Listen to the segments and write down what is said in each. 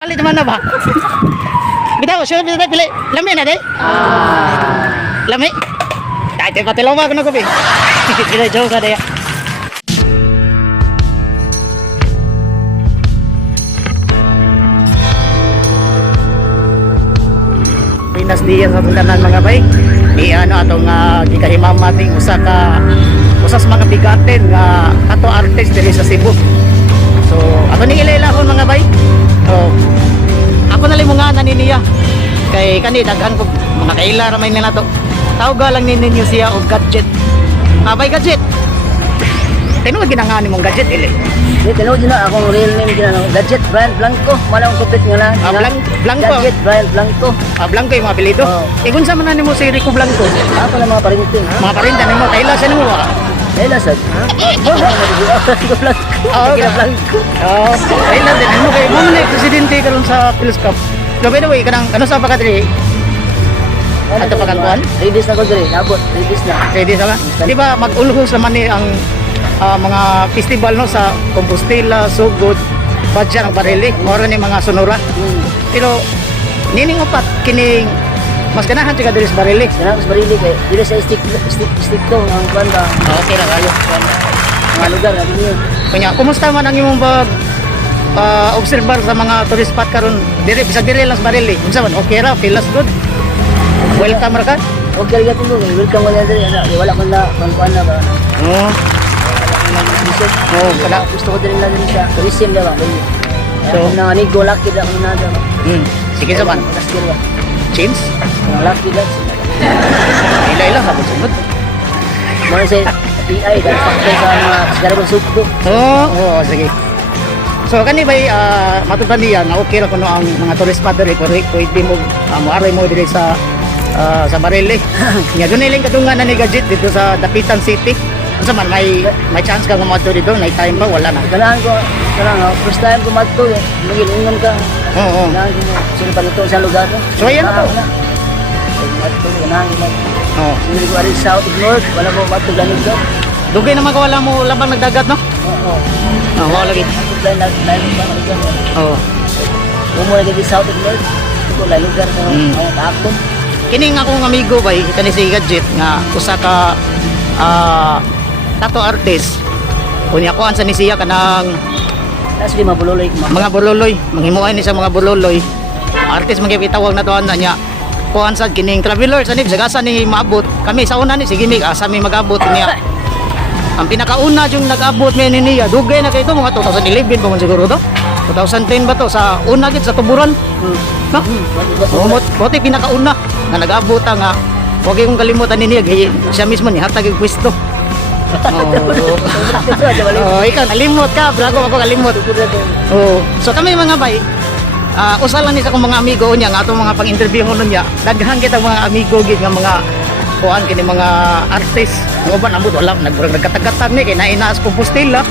Palit naman na ba? Bitaw, sure bitaw pili. Lami na day. Lami. Kahit patilaw ba kuno ko bi. Kita jauh ka day. Pinas diyan sa tanan mga bay. Di ano atong gikahimamating usas mga bigatin nga ato artist diri sa Cebu. So, ato ni ilailahon mga bay. So, ako na limo nga naniniya. Kay kani daghan ko mga kaila ra may nila to. Tawga lang ninyo siya og gadget. Abay gadget. Tinuod ginangani mong gadget ili. Ni tinuod na akong real name ginano Gadget Brian Blanco. Wala akong kupit nga lang. Blanco. Gadget Brian Blanco. Blanco yung mga apelyido. Igun sa man nimo si Rico Blanco. Ako na mga parinting. Mga parinta nimo kaila sa nimo ba? Dahil sad. Rico Blanco. Kila Blanco. Oh, kaila din mo kay mo na presidente karon sa Philips Cup. So, by the way, kanang ano sa pagkatri? Ato pagkantuan? Readers na ko diri. Nabot. Readers na. Ready sa ba? Di ba mag-ulhos naman ni ang mga festival no sa Compostela, Sugod, Badyan ang Barili, mora ni mga sonora. Pero nining upat kining mas ganahan siya diri sa Barili. Sana ko barili kay dili sa stick to ang banda. Okay ra kayo. Mga lugar na dinyo. Kanya, kumusta man ang imong observar sa mga tourist spot karon diri bisag diri lang sa Barili? Unsa man okay ra, feels good. Welcome ra ka? Okay ra ko welcome mo na diri. Wala ko na kuan na ba. Oh. Oh, kada Gusto ko din na din siya. Tourism na ba? So, Nang ani go lucky da ko na da. sige sa man. Kastir ba? Change. Nang lucky da. Ila sabot sabot. Mo say PI da faktor sa mga sigara sugbo. Oh, sige. So kani bay matudan niya na okay ra kuno ang mga tourist spot diri pwede mo moaray mo diri sa Barili. Nya dunay lang kadungan na ni gadget dito sa Dapitan City. Unsa man may chance ka gumadto dito, night time ba wala na. Ganahan ko first time ko madto eh. Magilingon ka. Oo. Ganahan ko sino pa dito sa lugar to. So ayan to. Madto ganahan ko. Oh. Hindi ko ari south north wala ko madto ganito to. Dugay naman ka wala mo labang nagdagat no? Oo. Wala lagi. Plan ba lugar. Oo. Kumo lagi di south north. Ito la lugar ko ang taakon. Kining akong amigo bay kani si Gadget nga usa ka tattoo artist. Kunya ko ansa ni siya kanang Nas di mabuloy ko. mga burloloy, manghimuay ni sa mga burloloy. Artist magipitawag na tuan na niya. Kuan sad kining traveler sa sagasa ni maabot. Kami sa una ni sige mig asa mi magabot niya. Ang pinakauna yung nag-abot mi niya, dugay na kay ito mga 2011 pa man siguro to. 2010 ba to sa una gid sa tuburan. No? Bote pinakauna na nag-abot nga wag kayong kalimutan niya siya mismo ni hatag og pwesto. Oh, ikaw nalimot ka, brago ako kalimot. Oh, so kami mga bay, usa lang ni sa akong mga amigo niya nga atong mga pang-interview ko niya. Daghan kita mga amigo gid nga mga kuan kini mga artist. Nga uban ambot wala nagkatag-katag ni kay nainaas Compostela.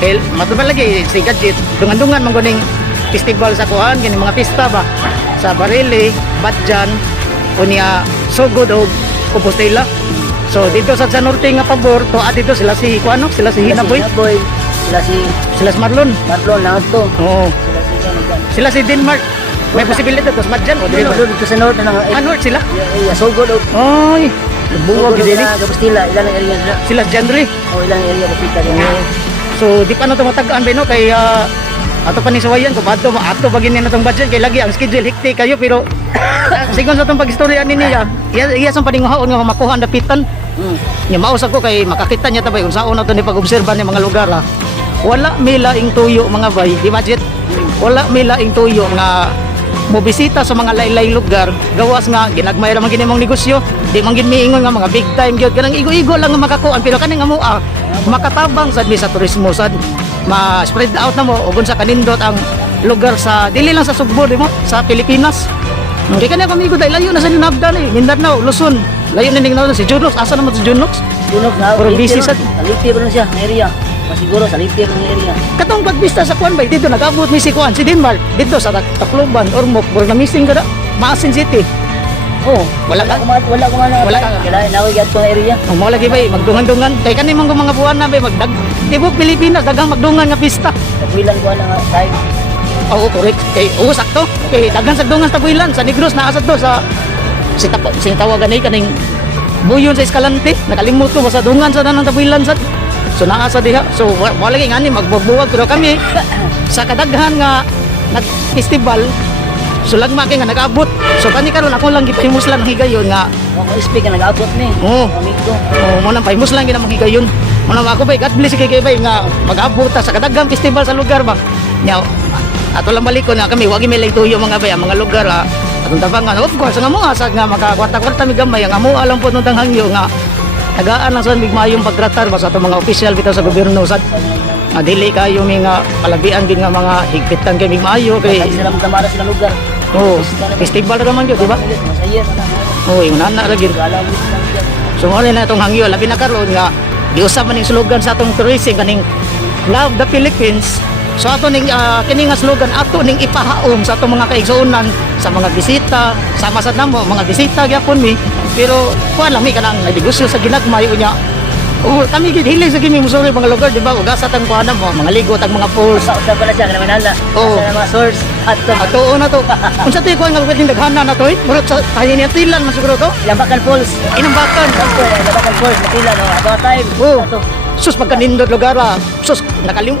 Kay matubal lagi si Gadget. Dungan-dungan man guning festival sa kuan kini mga pista ba sa Barili, Badyan, unya Sugod og Compostela. So dito sa norte nga pabor to dito sila si kuano sila si Hinaboy sila si Marlon na to. Oo. Sila si Denmark may posibilidad to sa Badyan o Dito sa north na north sila Sugod og oy buwag gid ni Compostela ilang area na. sila Janry O ilang area kapita din. so di pa na to matagaan ba no kay ato pa ni sawayan ko bato ato bagin ni natong budget kay lagi ang schedule hektik kayo pero sigon sa tong pagistorya ni niya iya sa paninguhaon nga makuha ang dapitan. Nya mausap ko kay makakita niya tabay kung saan na to ni pag-obserba ni mga lugar wala milaing tuyo mga bay di budget wala milaing tuyo nga mobisita sa mga laylay lugar gawas nga ginagmay ra man gini mong negosyo di man gid miingon nga mga big time gyud kanang igo-igo lang nga makakuan pero kaning amo makatabang sad mi sa turismo sad ma-spread out na mo ugon sa kanindot ang lugar sa dili lang sa Sugbo di mo sa Pilipinas. Kaya kanina kami ko dahil layo na sa Ninabdan Mindanao, Luzon. Layo na ningnaw si Junox. Asa naman si Junox? Junox na. Pero busy sad. Alipir na siya, area. Masiguro sa alipir ng area. Katong pagbista sa Kuan bay dito nag-abot mi si Kuan si Denmark dito sa Tacloban Ormoc bro na missing kada Maasin City. Oh, wala ka. Wala ka. Kailangan nawag yan itong area. Mo lagi bay magdungan-dungan. Kay kani man mga buwan na bay magdag. Tibok Pilipinas dagang magdungan nga pista. Nagbilang ko na nga time. Oo, correct. Kay sakto. Kay daghan sa dungan sa Builan sa Negros na asad to sa tawagan ay kaning buyon sa Escalante. Nakalimot ko sa dungan sa nanang tabuilan sad. So naa sa diha. So wala lagi ngani magbubuwag pero kami sa kadaghan nga nag-festival so lagma kay nga nag-abot. So kani karon ako lang gipahimos lang higayon nga Ako speak ka nag-abot ni. Oo. Amigo. mo nang pahimos lang ginamong higayon. Mo nang ako bay God bless kay bay nga mag-abot ta sa kadaghan festival sa lugar ba. Nya ato lang balik ko na kami wagi may tuyo mga bay ang mga lugar atong tabangan. Of course nga mo asad nga makakwarta-kwarta mi gamay nga mo alam po nung tanghangyo nga tagaan lang sa migmayong pagtratar ba sa atong mga opisyal bitaw sa gobyerno sad. Nga dili kayo mi nga palabian gid nga mga higpitan kay migmayo kay Sila magdamara sila lugar. oh festival ra man gyud di ba? Masaya na. Oh yung nana ra gyud. Alam mo lang dyan. So mo na itong hangyo labi na karon nga giusab man ning slogan sa atong tourism kaning Love the Philippines. So ato ning kini nga slogan ato ning ipahaom sa atong mga kaigsuonan sa mga bisita sama sad namo mga bisita gyapon mi pero kuan lang mi kanang negosyo sa ginagmay unya. Oh, kami gid hilig sa gimi musuri mga lugar di ba ugasa tang kuana mo mga ligot ang mga pools. Usap pala siya kana manala. Oo. Sa mga source at Ato na to. Unsa tay kuan nga pwedeng daghana na to eh? Murag sa kahinatilan man siguro to. Lambakan Falls. Inambakan. Lambakan Falls matila no. Ato time. Oh. Ato. Sus pagkanindot lugar sus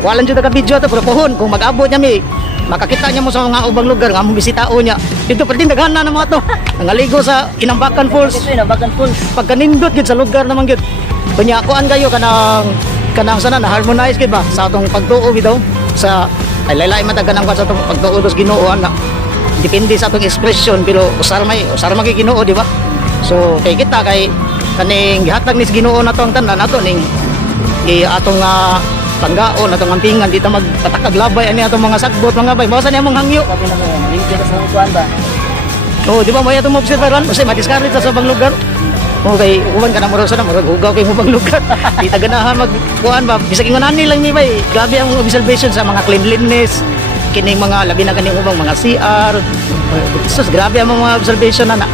walan jud ka video to pero pohon kung mag-abot niya mi makakita niya mo sa mga ubang lugar nga mo bisitao niya dito pwedeng daghana na mga to nangaligo sa Inambakan Falls Ito yun, Lambakan Falls. pagkanindot gid sa lugar naman gid kunya kuan kayo kanang sana na harmonize gid ba sa atong pagtuo bitaw sa ay laylay man taganang sa atong pagtuo dos Ginoo na depende sa atong expression pero usar may Ginoo di ba so kay kita kay kaning gihatag ni Ginoo na to ang tanan nato ning atong panggaon atong ampingan dito magpatakag labay ani atong mga sagbot mga bay mao sa nimong hangyo. Sabi na ko, malingkit sa mga kuwan ba? Oh di ba mo atong obserbaran kasi madiskarlit sa ubang lugar. Okay, uban ka na moro sa na moro ugaw kay ubang lugar. Di ta ganahan magkuan ba bisag ingonani lang ni bay. Grabe ang observation sa mga cleanliness kining mga labi na kaning ubang mga CR. Sus grabe ang mga observation na.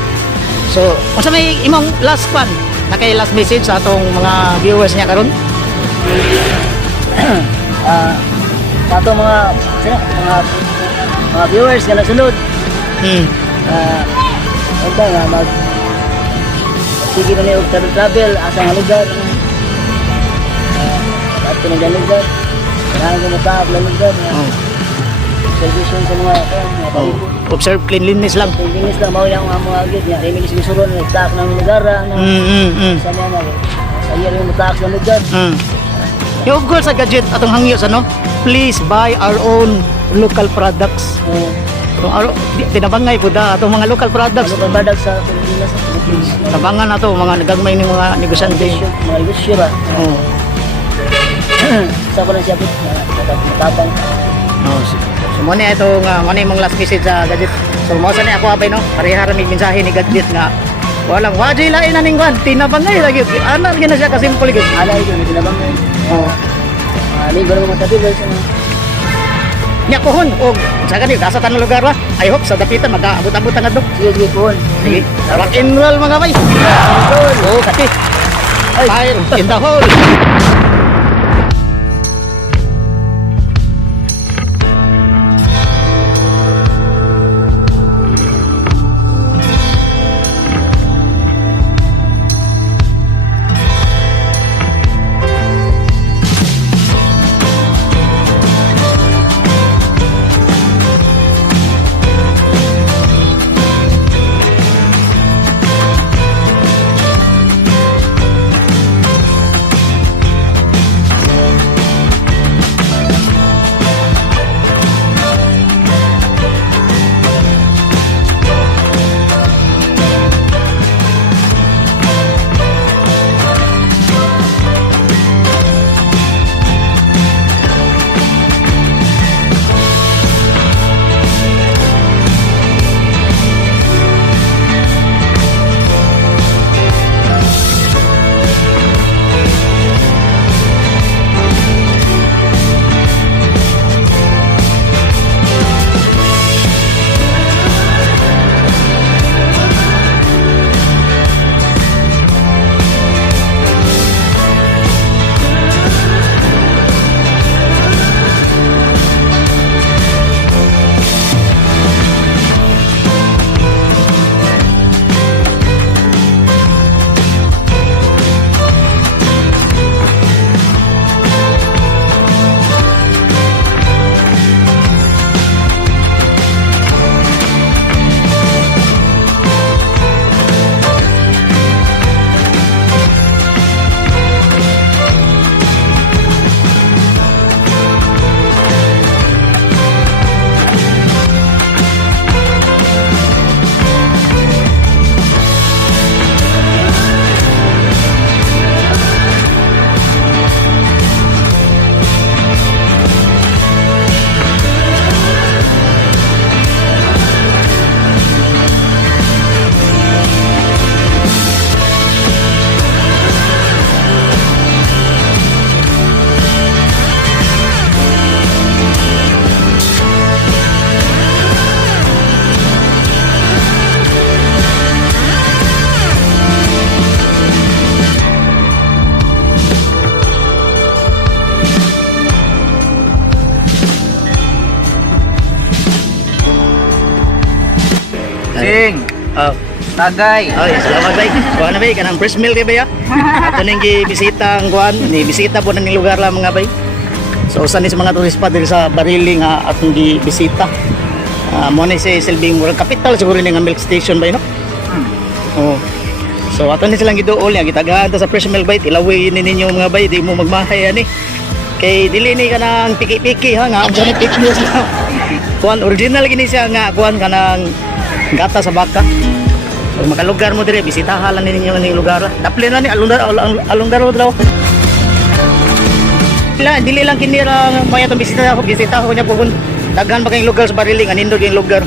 So, unsa may imong last pan na kay last message sa atong mga viewers niya karon? Sa ato mga viewers nga nasunod. Ito nga sige na niyo travel asa nga lugar. At ito na lugar. Kailangan ko matahap na lugar. Observation sa mga palibot. Observe cleanliness lang. Cleanliness lang mao yung mga agad nga. Remilis misuron na nagtaak ng lugar. Sa mga saya rin mataak ng lugar. Yung of course sa gadget atong hangyo sa no, please buy our own local products. Tinabangay po da atong mga local products. Ano ba badag sa Pilipinas? Tabangan na to mga nagagmay ni mga negosyante. Mga negosyo ba? Oh. Sa ko lang siya matabang. So mo ni ito nga mo ni mong last message sa gadget. So mo sa ni ako abay no, parehara mig mensahe ni gadget nga walang wajay lain na ning kwan tinabangay lagi ana gina siya kasimple gid. Ala ito na tinabang mo. Oh. Ligo naman matabi guys. Nya kohon og sa kanil sa tanang lugar ba. I hope sa dapitan mag-abot-abot na dok. Sige po. Sige, rock and roll mga bay. Oh, kati. Fire in the hole. Sing, Oh. tagay. Ay, salamat bay. Kuha na bay, kanang fresh milk bay ya. Ato nang gibisita ang kuan, ni bisita po na ni lugar lang mga bay. So usa ni sa mga tourist spot diri sa Barili nga atong gibisita. Mo ni si silbing murag capital siguro ni nga milk station bay no. Oh. So ato ni silang giduol nga gitagaan ta sa fresh milk bay, ilawi ni ninyo mga bay, di mo magmahay ani. Kay dili ni kanang piki-piki ha nga, unsa ni piki sa. Kuan original gini siya nga kuan kanang gata sa baka. Pag makalugar mo dire, bisitahan lang ninyo ng lugar. Daplin na ni alunggar daw. Dili lang kinira maya tong bisita ko niya pupun. Daghan pa kayong lugar sa Bariling, anindog yung lugar.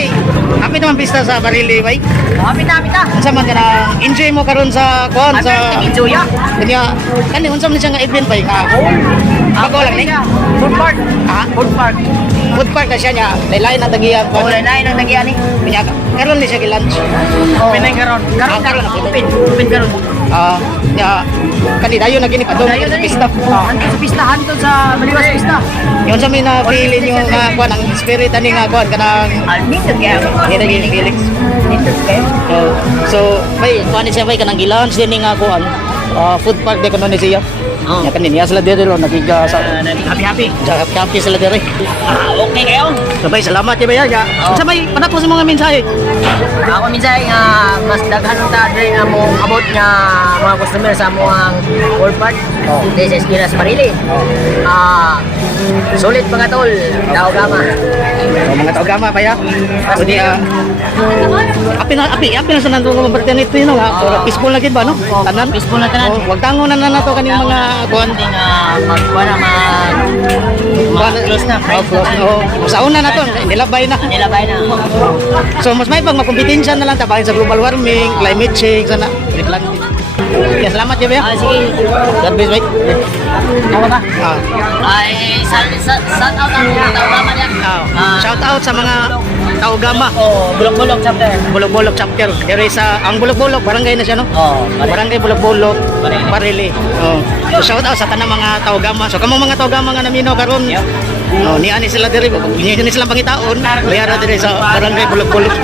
bay. Happy naman pista sa Barili bay. Pita. Unsa man kana enjoy mo karon sa kuan sa Enjoy ya. kanya kani unsa man siya nga event bay ka. Bago lang ni. Food park. Ha? Food park. Food park na siya niya. Laylay na tagiyan ko. Wala na nang nagyan ni. Kanya karon ni siya gi-lunch. Pinay karon. Karon na Open karon. Ya kani dayon na gini pa doon sa pista. Hanto sa pistahan to sa Maliwas pista. Yun sa may na feeling yung nga kuan ang spirit ani nga kuan kanang Almito kaya. Kita gini feelings. Dito kayo. So, may kuan ni siya bay kanang gi-lunch din nga kuan. Food park de kuno ni siya. Oh. Ya kanin ya sila dire lo nagiga sa Happy. kape sila dire. Okay kayo. Sabay salamat ya bay ya. Oh. Sa may panapos sa mga mensahe. Ako minsan nga mas daghan ta dre nga mo abot nga mga customer sa mo ang food park. This is Kiras Marili. Sulit mga tol. Daw gama. So, mga tao gama pa ya. So di api na sa nandong mga birthday nito yun nga. Peaceful na gid ba no? Tanan. Peaceful na tanan. Wag tangon na nato kaning mga kuan. Hindi nga magkuha na close na friends. Close na. Sa una na to, nilabay na. Nilabay na. So mas may pag magkompetensya na lang tabahin sa global warming, climate change sana. Ya, salamat ya, Bea. Sige. God bless, bye. Ako ba? Ah, Shout out ang mga tao naman yan. shout out sa mga tao gama. Bulok-bulok chapter. Bulog-bulog chapter. There is ang bulog-bulog, barangay na siya, no? Barangay Bulog-bulog, Barili. So shout out sa tanang mga tao gama. So kamo mga tao gama nga namino karon. Ni ani sila diri, ni sila pangitaon. Bayara diri sa barangay Bulog-bulog.